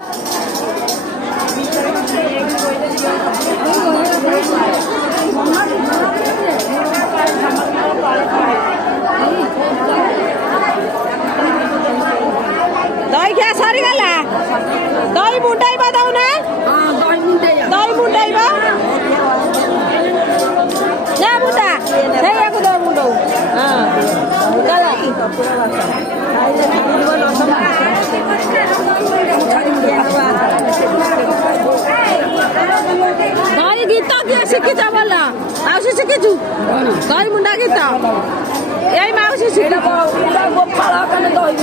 दही क्या सारी गला दही मुंडाई बताऊ ना दही मुंडाई बा ना मुंडा नहीं आको दही मुंडो हां चला दही गीत के शिखिता बोला आउसी शिखिछु दही मुंडा गीत यही माउसी शिखिता गोपाल कने दही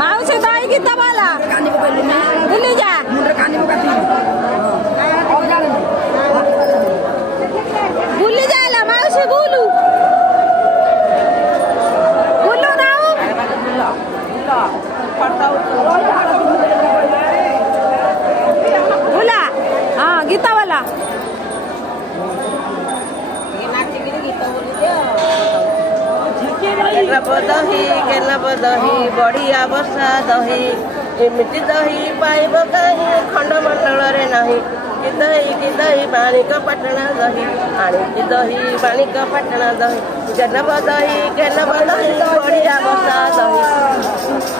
माउसी दही गीत बोला भूली जा भूली जाला माउसी भूलू भूलू नाऊ भूला हाँ गीता वाला दही बढ़िया बसा दही एमती दही पाइब कहीं खंडमंडल नहीं कि दही बाणिक पटना दही आणी दही बाणिक पटना दही केनब दही बढ़िया बसा दही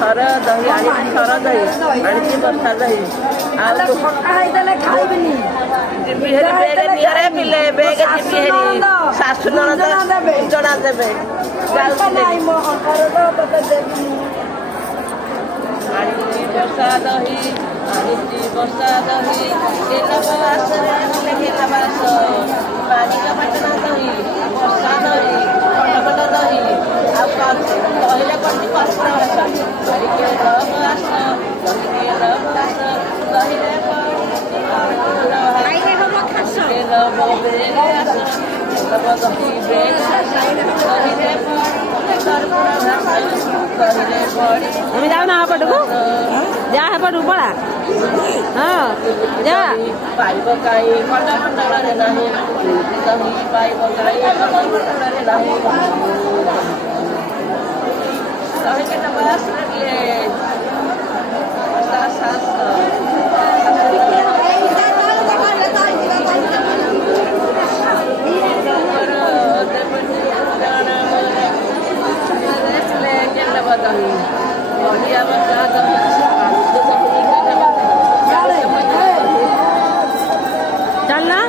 थर दही आनी थर दही आनी बसा दही बेगे निहरे पिले बेगे जिबिहेरी शाशु ननद जणा देबे बसा दही आनी बसा दही केनबास रे केनबास बाणिक पटना दही बसा दही खंडमंड दही आ दहीरे कति कर्पूर भाषा दहीके रबास दहीरे তুমি যাও না হপটকু যা হপটু পড়া হ্যাঁ যা পাইব কাই খন্ডমন্ডଳରେ ନାହିଁ ଦହି ପାଇବ କାଇ ଖଣ୍ଡମଣ୍ଡଳରେ ନାହିଁ ଦହି କେତେ ବୟସ ଲାଗିଲେ चलना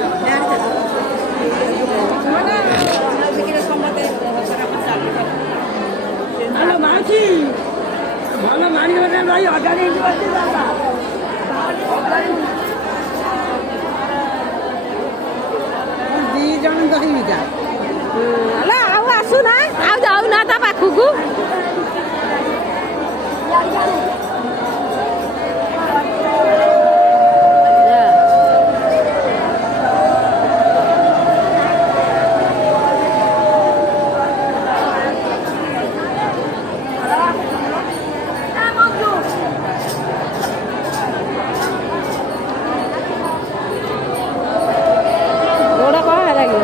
हेलो मासी भलो मानी भाई अगाडि दी जन कहीं जा ହେଲା ଆଉ ଆସୁନା ଆଉ ଯାଉନା ତା ପାଖକୁ ଗୋଡ଼ କଣ ଲାଗିବ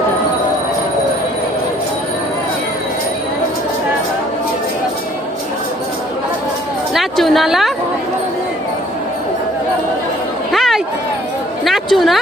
नाचू ना ला हाय नाचू ना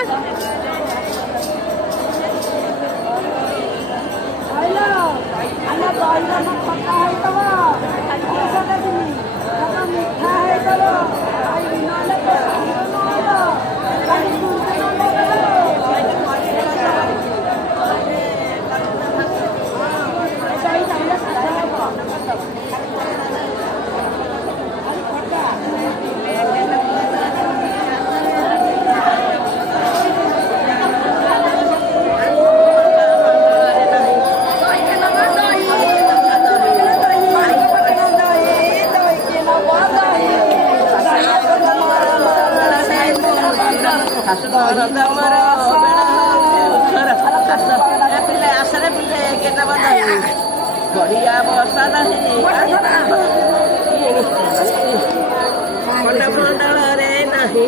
बढ़िया बसा नहीं खंडमंडल नहीं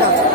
बसा